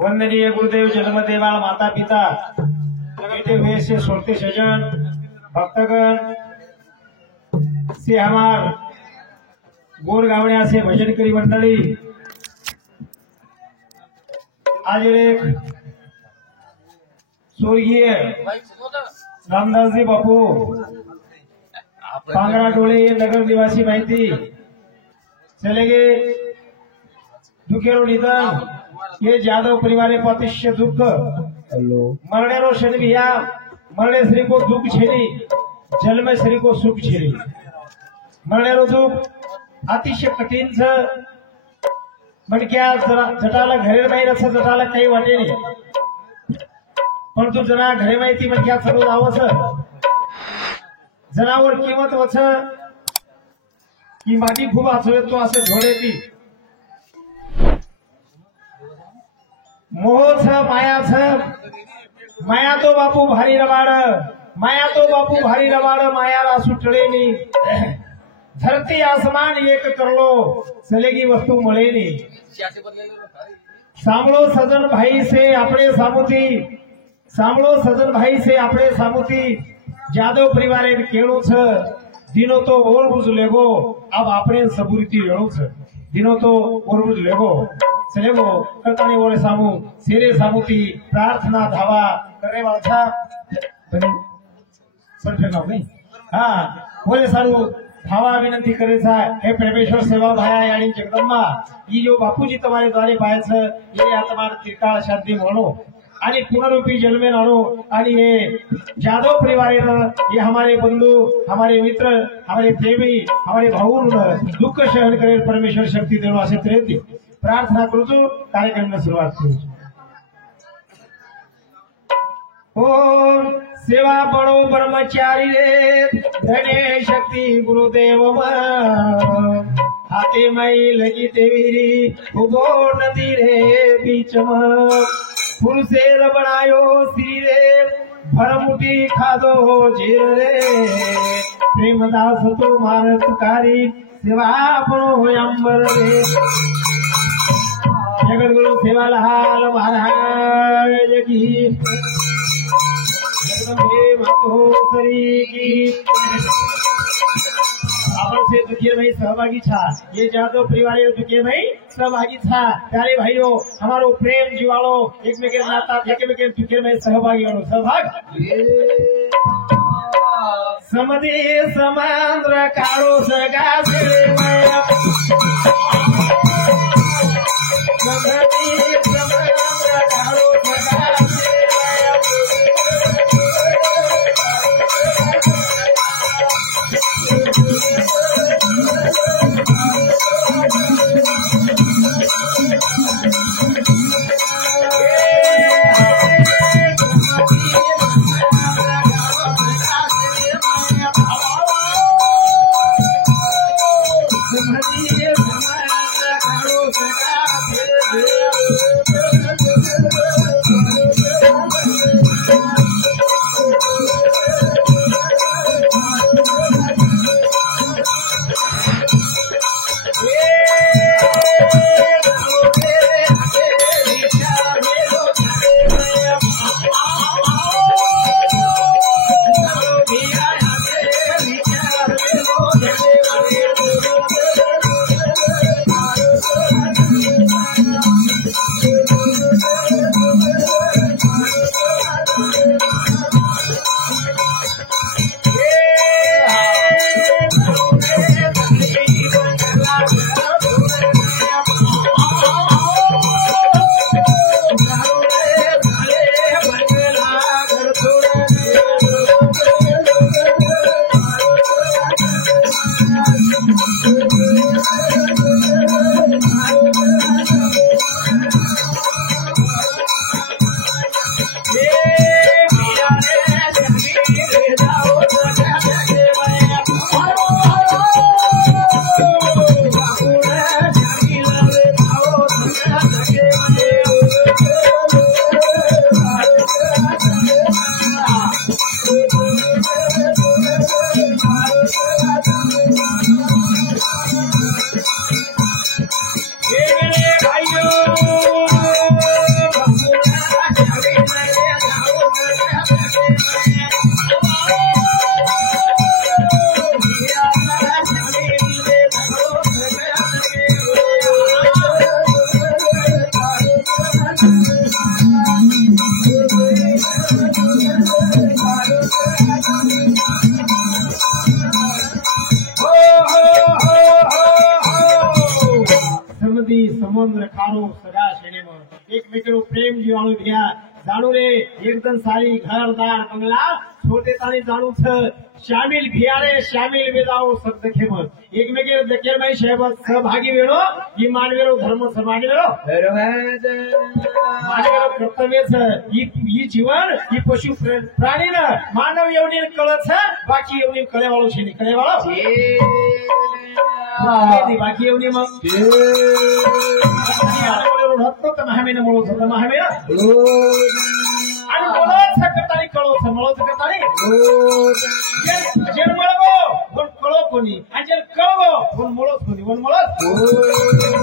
वंदनीय गुरुदेव जन्मदेवा माता पिता बैठे हुए से सोते सजन भक्तगण से हमार गोर गावड्या से भजन करी मंडली आज एक स्वर्गीय रामदासजी बापू पांगरा डोळे नगर निवासी माहिती चले गए दुखेरो निधन ये जादव परिवारे पतिष्य दुख मरणे शनि भैया मरणे श्री को दुख छेली जल में श्री को सुख छेली मरणे दुख अतिशय कठीण छ क्या जटाला घरे माहीत असं जटाला काही वाटे नाही पण तू जना घरे माहिती क्या सर्व आवस जनावर किंमत वच की माटी खूप असो तो असं झोडे ती मोह छ माया छ माया तो बापू भारी रवाड़ माया तो बापू भारी रवाड़ माया रा सुटळे नी धरती आसमान एक करलो चलेगी वस्तु मळे नी सांभळो सजन भाई से अपने सामुती सांभळो सजन भाई से अपने सामुती जादव परिवारे केळो छ दिनो तो ओरबुज लेगो अब अपने सबुरीती वेळो छ दिनो तो ओरबुज लेगो चलेगो करतानी ओरे सामू सेरे सामुती प्रार्थना धावा करे वाचा सरफे नाव नाही हा ओरे सारू धावा विनंती करे छा हे परमेश्वर सेवा भाया आणि जगदंबा ई जो बापूजी तुम्हारे द्वारे पायछ ये या तुम्हारे त्रिकाळ शांती म्हणो आणि पुनरुपी जन्मे नारो आणि ये जादव परिवार ये हमारे बंधु हमारे मित्र हमारे प्रेमी हमारे भाऊ दुख सहन करे परमेश्वर शक्ति देव असे प्रेरती प्रार्थना करू छू कार्यक्रम सुरुवात करू ओम सेवा पड़ो ब्रह्मचारी रे धने शक्ति गुरुदेव हाथे मई लगी देवीरी उगो नदी रे बीच में पुरुषेर बनायो श्री रे भरमुठी खादो जीर रे प्रेमदास तो मारत कारी सेवा पड़ो अंबर रे जगत गुरु सेवालाल महाराज की से दुखिए भाई सहभागी था ये जादव परिवार दुखिए भाई सहभागी था प्यारे भाइयों हमारो प्रेम जीवालो एक में के नाता एक में के दुखिए भाई सहभागी वालों सहभाग समदे समांद्र कारो सगा से समदे समांद्र कारो सगा दोन्ही समुद्र खारो सगळा श्रेणीम एकमेकांनो प्रेम जीवाणू भ्या जाणू रे एकदम सारी घरदार बंगला छोटे ताणी जाणू शामिल भियारे शामिल वेदाओ शब्द खेम एकमेके जकेर में सहभागी वेळो ही मानवेरो धर्म समाज वेळो मानवेरो कर्तव्य ही जीवन ही पशु प्राणी न मानव एवढी कळत बाकी एवढी कळेवाळो छे कळेवाळो बाकी एवढी मग महामेन बोलत होता महामेन आणि बोलत सकतानी कळवत मळत सकतानी जेल मळगो पण कळो कोणी आणि जेल कळगो पण मळत कोणी पण मळत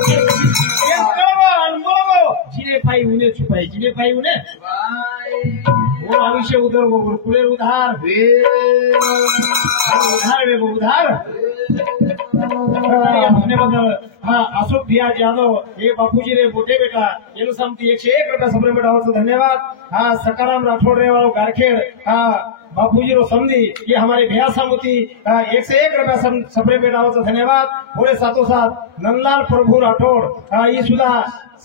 जेल कळगो आणि मळगो जिने पाई उने छुपाई जिने पाई उने वो आयुष्य उधर वो कुले उधार उधार वे उधार अशोक भिया यादव हे बापूजी रे मोठे बेटा येलो समती 101 रुपया सप्रे बेटा हो धन्यवाद। हाँ सकाराम राठौड़ रे वालों गारखेड़ बापूजी रो समझी ये हमारे भैया समुति 101 रुपया सप्रे बेटा हो धन्यवाद। थोड़े साथों साथ नंदलाल प्रभु राठौड़ ये सुधा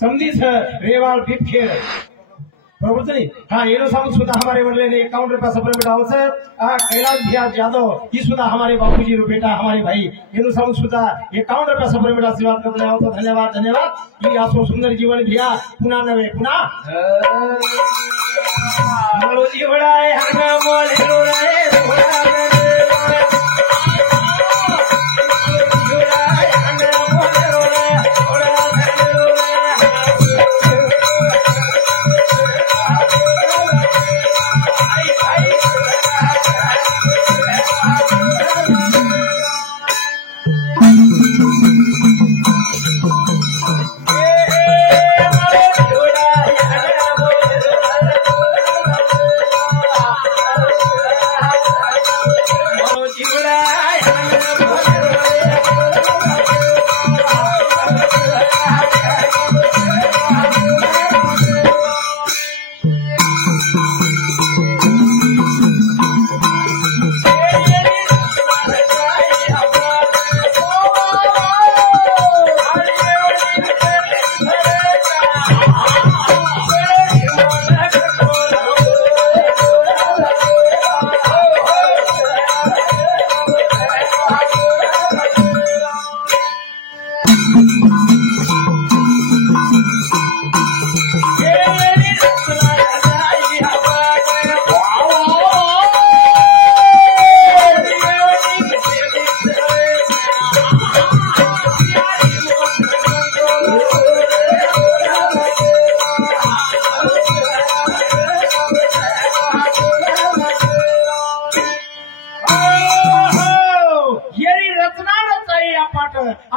समझी रेवाल बिपखेड़ प्रभुजी हाँ ये सुधा हमारे बदले ने 51 रुपया सप्रे बेटा हो कैलाश भिया यादव ये सुधा हमारे बापूजी रो बेटा हमारे भाई ये सुधा 51 रुपया सप्रे बेटा आशीर्वाद कर रहे हो तो धन्यवाद धन्यवाद। ये आसो सुंदर जीवन भिया पुना नवे पुना बोलो जीवड़ा है हरना बोले रोड़े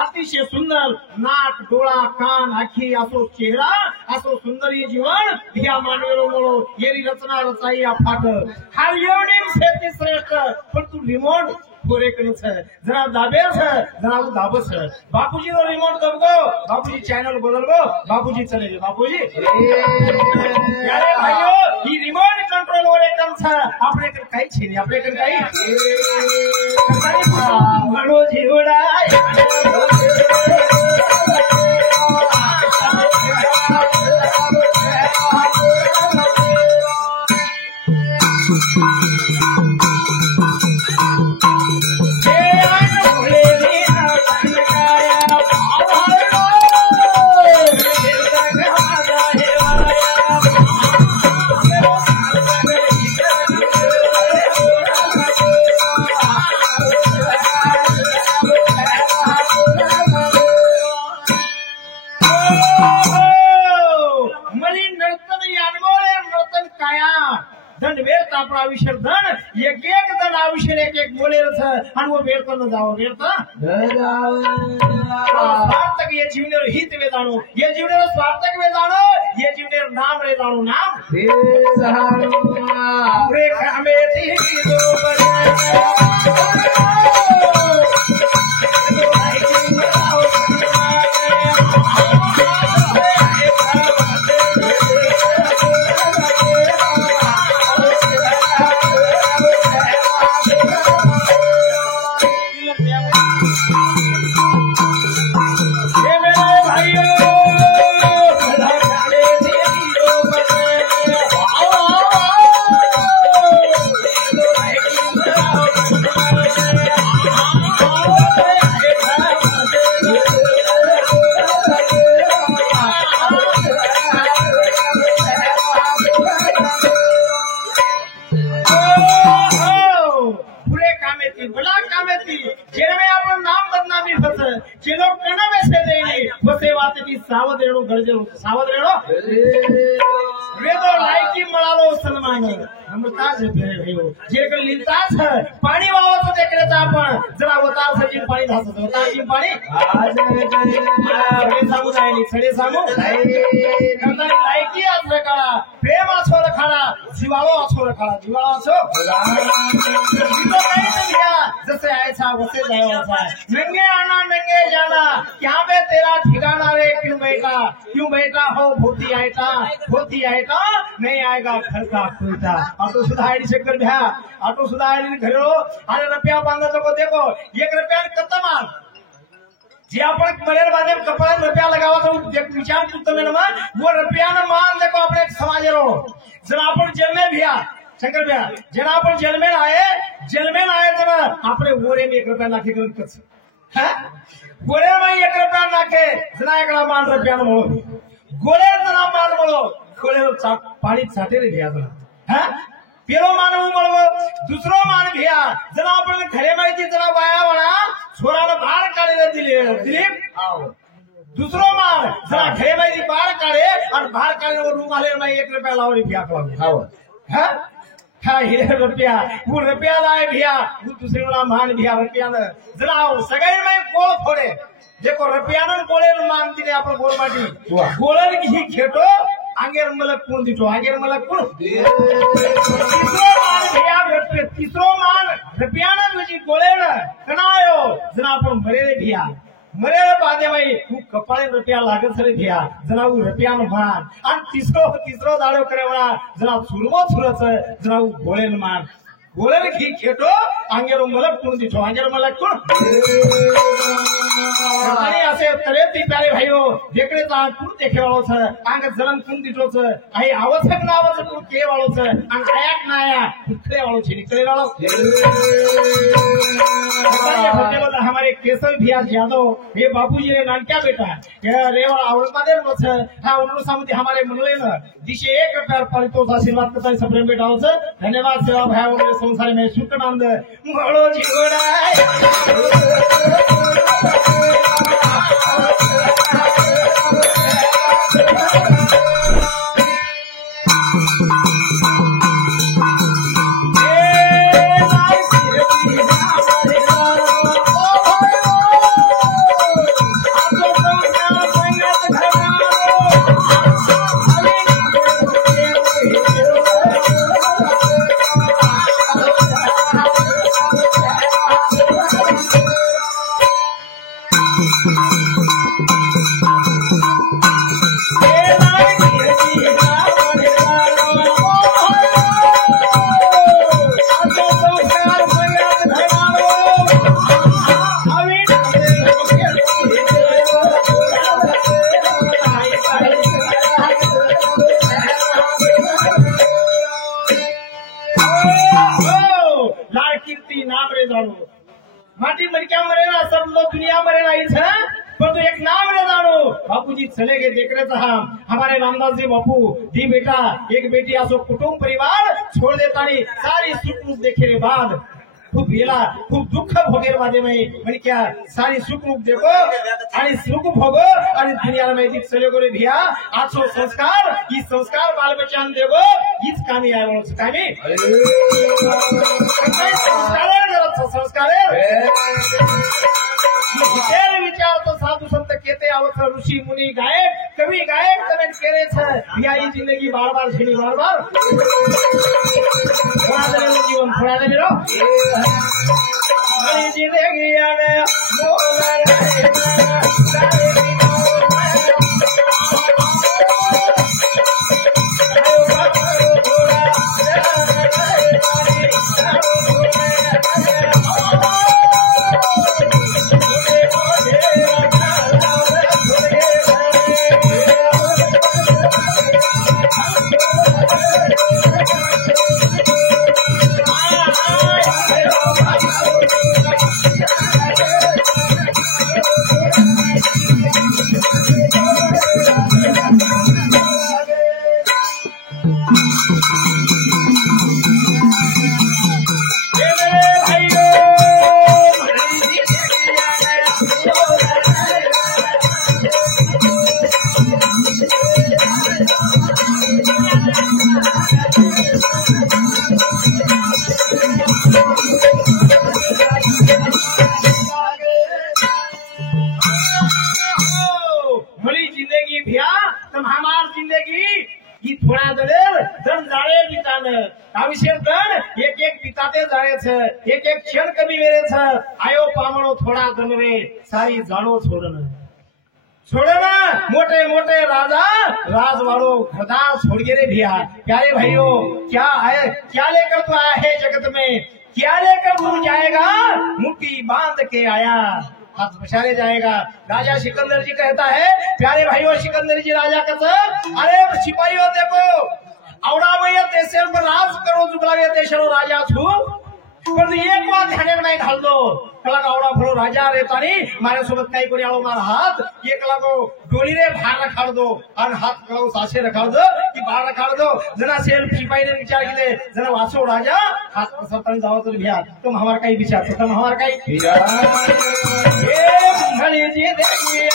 अतिशय सुंदर नाक डोळा कान आखी असो चेहरा असो सुंदर ये जीवन भिया मानवेरो मोळो येरी रचना रचाई फाट हार एवढी शेती श्रेष्ठ पण तू रिमोट पूरे करू जरा दाबे जरा दाबस बापूजी रो रिमोट दबगो बापूजी चैनल बदलगो बापूजी चले बापूजी यारे भाइयों ही रिमोट कंट्रोल वर एकदम આપણે કઈ છે ને આપણે કઈ મારો જીવડા विसर्जन एक एक जण आयुष्य एक एक बोलेल आणि वो वेळतो न जाओ वेळतो स्वार्थक ये जीवनेर हित वे जाणो ये जीवनेर स्वार्थक वे जाणो ये जीवनेर नाम रे जाणो नाम रे हमें ती भाइयों गरजेचं होतं. सावध रेडो वेदो लायकी मिळालो सन्मान नमताच जे काही लिहिताच पाणी वावतो त्याकडे आपण जरा होता सचिन पाणी घासत होता पाणी सांगू नाही सडे सांगू लायकी असं काळा प्रेम असो खाडा जिवाळो असो खाडा जिवाळो असो जैसे ऐसा वैसे जाओ नंगे आना नंगे जाना क्या पे तेरा ठिकाना रे क्यों बेटा हो भोती आएगा नहीं आएगा घर का कोयता ऑटो सुधारी शक्कर भ्या ऑटो सुधारी घरो अरे रुपया बांधा को देखो 1 रुपया कत्ता माल जे अपन मलेर बादे कपड़ा रुपया लगावा तो विचार करते में वो रुपया न मान देखो अपने समाज रो जरा अपन जेल में भैया शंकर भैया जरा अपन जेल में आए जरा अपने वोरे में 1 रुपया नाखे कर गोळे में 1 रुपया नाखे जना एकला मान रुपया न म्हणो गोळे जना मान म्हणो गोळे पाणी छाटे रे भैया जरा पेलो मान म्हणो दुसरो मान भैया जना आपण घरे माहिती जरा वाया वाळा छोराला बाहेर काढले दिलीप दुसरो मान जरा घरे माहिती बाहेर काढे आणि बाहेर काढले रूम आले नाही 1 रुपया लावली भैया हा हे रुपया वो रुपया लाए भैया वो दूसरे वाला मान भैया रुपया जरा सगळे में गोळ फोडे देखो रुपया न गोळे मान दिले आपण गोळ माटी गोळर की खेटो आंगेर मलक कोण दिटो आंगेर मलक कोण तीसरो मान रुपया न तुझी गोळे न कनायो जरा आपण मरेले भैया मरेले बादे भाई तू कपाळे रुपया लागत सरे भैया जरा वो रुपया न मान आणि तिसरो दाडो करे म्हणा जरा सुरमो सुरच जरा गोळे न मान गोळे की खेटो आंगेर मलक कोण दिटो आंगेर मलक कोण आणि असे तरे ती प्यारे भाईओ जेकडे ता कुण देखे वाळो छ आंग जरम कुण दिटो छ आई आवश्यक नाव छ के वाळो छ आंग आयाक नाया कुठले वाळो छ निकले वाळो हमारे केशव भैया यादव ये बाबूजी ने नानक्या बेटा ये रेवा औरतादेव नो छ हा उन्नो सामती हमारे मनले न दिशे 1 रुपया परितोष आशीर्वाद करता सप्रेम बेटा हो छ धन्यवाद सेवा भाई वगैरे संसार में सुख आनंद मळो जिगोडा माटी मरक्या मरेना सब लोग दुनिया मरेना इस पर तो एक नाम ले जानो बापूजी चले गए देख रहे थे हमारे रामदास जी बापू दी बेटा एक बेटी आसो कुटुंब परिवार छोड़ देता नहीं सारी सुख देखे बाद खूप गेला खूप दुःख भोगेर माझे म्हणजे क्या सारी सुख रूप देखो आणि सुख भोगो आणि दुनियाला माहिती चले गोरे भिया आजो संस्कार ही संस्कार बाल बच्चान देगो हीच कामी आहे म्हणून कामी संस्कार विचार तो साधु संत कहते आवत ऋषि मुनि गायक कवि गायक कमेंट करे छे भिया ई जिंदगी बार बार छीनी बार बार थोड़ा देर जीवन थोड़ा देर रो जिंदगी आने जिंदगी भैया तुम हमार जिंदगी ही थोड़ा दलेल दन जाळे पितान आविषय दन एक एक पिताते जाळे छ एक एक क्षण कमी वेळे छ आयो पामणो थोड़ा दन रे सारी जाणो छोड़न छोड़ना मोटे मोटे राजा राजवाड़ो खदार छोड़ गे रे भैया प्यारे भाइयों क्या है क्या लेकर तो आया है जगत में क्या लेकर तू जाएगा मुट्ठी बांध के आया हाथ बचाने जाएगा राजा सिकंदर जी कहता है प्यारे भाइयों सिकंदर जी राजा कहते अरे सिपाहियों देखो आवड़ा भैया देशेर पर राज करो जुगलावे देशरो राजा छू पण एक बात ध्यान नाही घालतो कला आवड़ा भलो राजा रे तारी मारे सोबत काही कोणी आलो मार हात एक लागो डोली रे भार रखाड़ दो और हाथ कलाओ सासे रखाड़ दो कि बाहर रखाड़ दो जना सेल सिपाही ने विचार केले जना वासो राजा हाथ पर सतन जाओ तो भैया तुम हमार काही विचार तुम हमार काही ए भली जी देखिए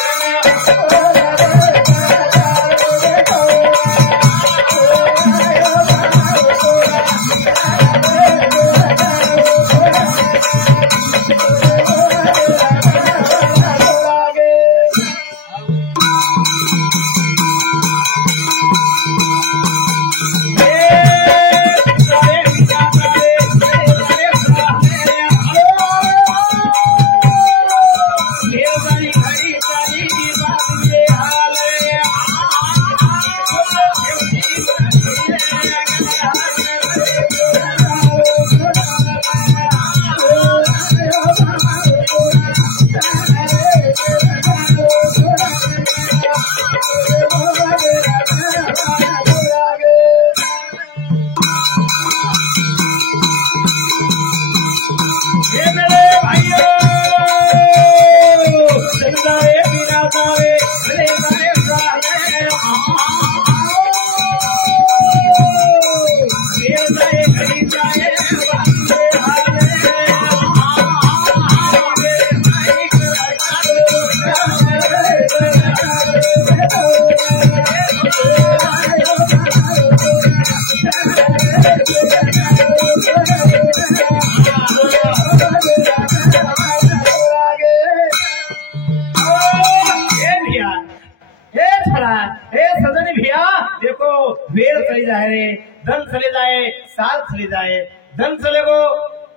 वेल चली जाए रे धन चले जाए साल चले जाए धन चले गो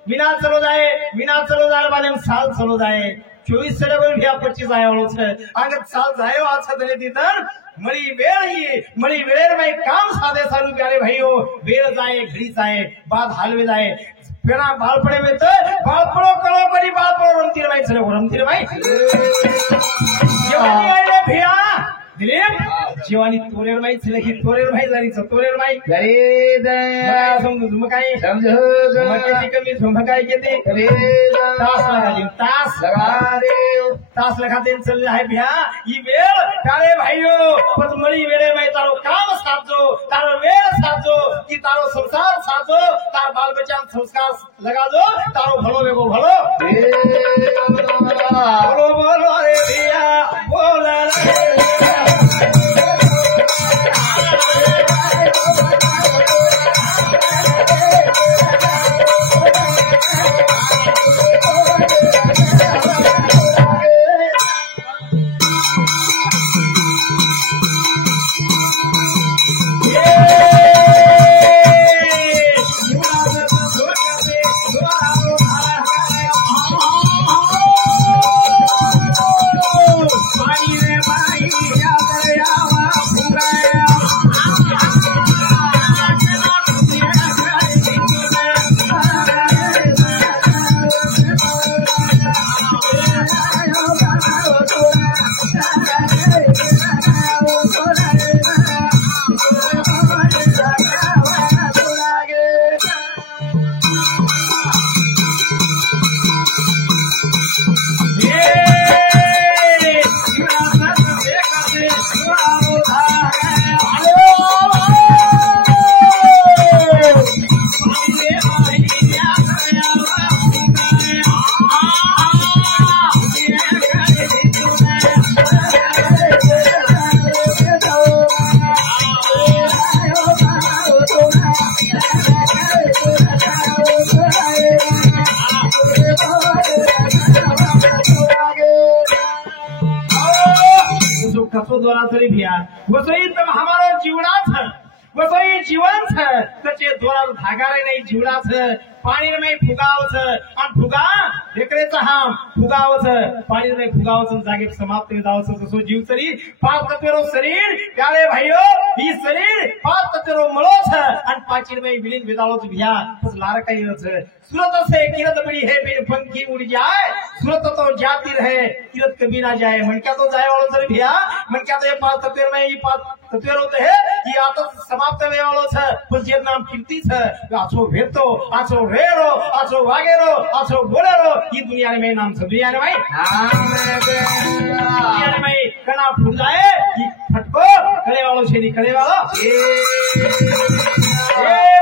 मीना चलो जाए मीना चलो जाए बाद साल चलो जाए 24 चले गो भैया 25 आया वालों से आगे साल जाए आज से दी तर मरी वेळ में काम साधे सारू प्यारे भाइयों वेल जाए घड़ी जाए बाद हालवे जाए पेड़ा बालपड़े में तो बालपड़ो कलो करी बालपड़ो रमती भाई भैया दिलीप जीवानी तोरेर भाई सिलेखी तोरेर भाई जारी तोरेर भाई अरे झुमकाई समझो झुमके कमी झुमकाई केते अरे तास लगा दी तास लगा देन चल है भैया ई वेल तारे भाइयों पत मरी वेले में तारो काम साजो तारो वेल साजो की तारो संसार साजो तार बाल बच्चा संस्कार लगा दो तारो भलो लेगो भलो बोलो बोलो रे भैया बोला वो द्वारा तरी भिया वसोई तम हमारो जीवनाथ वसोई जीवन छ तचे द्वारा धागा रे नहीं जीवनाथ पानी में फुगाव छ और फुगा देखरे छ हम फुगाव छ पानी में फुगाव छ जागे समाप्त दाव छ सो जीव तरी पाप तत्वरो शरीर प्यारे भाइयों ई शरीर पाप तत्वरो मळो छ और पाचिर में विलीन विदालो छ भिया बस लार कई छ सूरत से किरत बड़ी है बिन पंखी उड़ जाए सूरत तो जाती रहे किरत कभी ना जाए मन क्या तो जाए वालों से भिया मन क्या तो ये पाप तत्व में ये पाप तत्व होते है ये आदत समाप्त में वालों से बस ये नाम कीर्ति छ आछो भेतो आछो रेरो आछो वागेरो आछो बोलेरो ये दुनिया में नाम छ दुनिया में भाई दुनिया में कना फूट जाए ये फटको करे वालों से नहीं करे वालों ए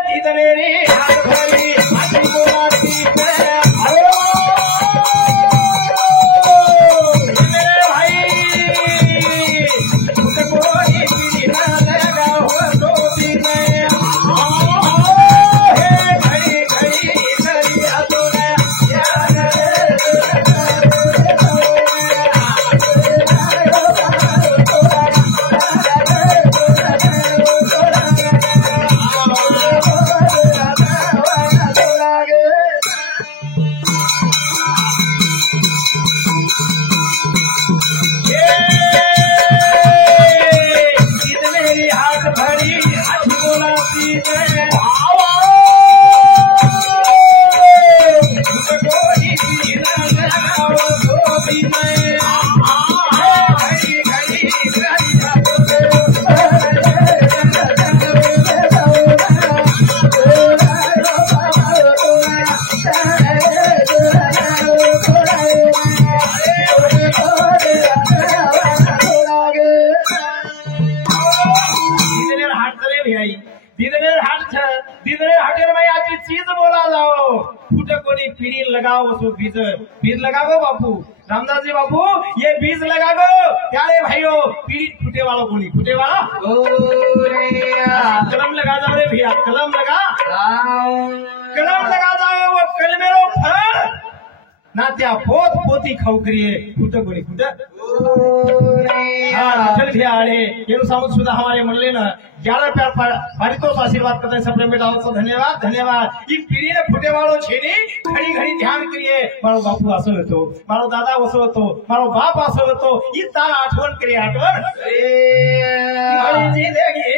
दीद मेरी हाथ भरी आखिर बोलाती है मेरे भाई मुझको ही पीड़ी ना लगा हुआ तो भी मैं घड़ी घड़ी घड़ी अधूरा याद बीज बीज लगाओ बापू रामदास जी बापू ये बीज लगाओ प्यारे भाइयों पीड़ी फूटे वाला बोली फूटे वाला कलम लगा जाओ रे भैया कलम लगा जाओ वो कलमेरो फल ना त्या पोत पोती खाऊ करिए फूटे बोली फूटे चल भैया अरे ये सामूत सुधा हमारे मनले ना 11 प्यार पारितोष आशीर्वाद करते सबने बेटा तो धन्यवाद धन्यवाद ये पीढ़ी ने फूटे वालों छेनी घड़ी घड़ी ध्यान करिए मारो बापू आसो तो मारो दादा वसो तो मारो बाप आसो तो ये तारा आठवन करिए आठवन जी देखिए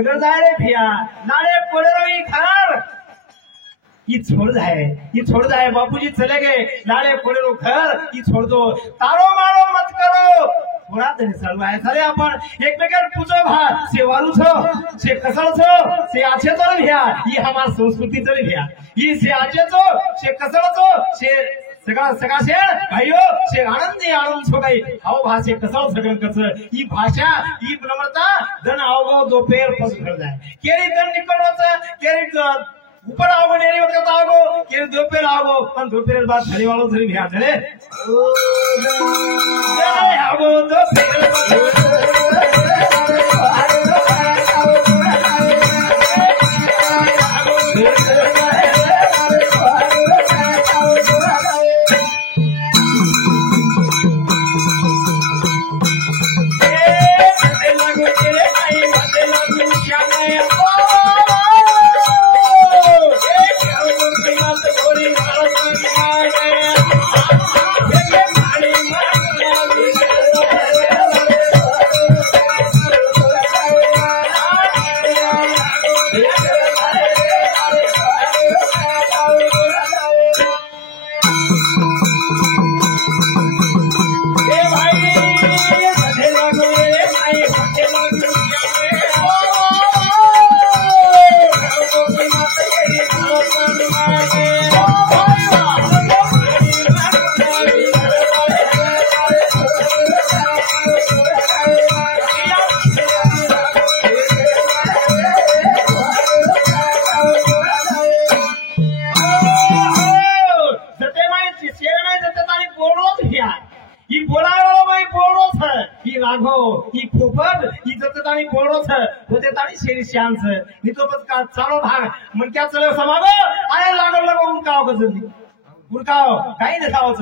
सगळं जाय रे भिया नाळे पडे खार ये छोड़ जाए बापूजी चले गए लाड़े पड़े रो घर ये छोड़ दो तारो मारो मत करो थोड़ा दिन चालू आहे सारे आपण एकमेकांना पूछो भा से वालू छो से कसळ छो से आछे तो भ्या ये हमार संस्कृती चली भ्या ये से आछे छो से कसळ छो से सगळा शेर भाइयो से आनंद छो गई आओ भाषे कसळ सगळं कस ही भाषा ही नम्रता धन आओ दो पैर पस कर जाए केरी धन निकलवत केरी ऊपर आओ नेरी वक्त आओ केरी दो पैर आओ पण दो पैर बाद धरी वालो धरी भ्या चले आओ दो ही खूपच ही जततानी बोलरोच होते ताणी शेरी शांत नि तो बस का चालो भाग मन क्या चलो समागो अरे लागो उनकाव गजली उनकाव काही देखावच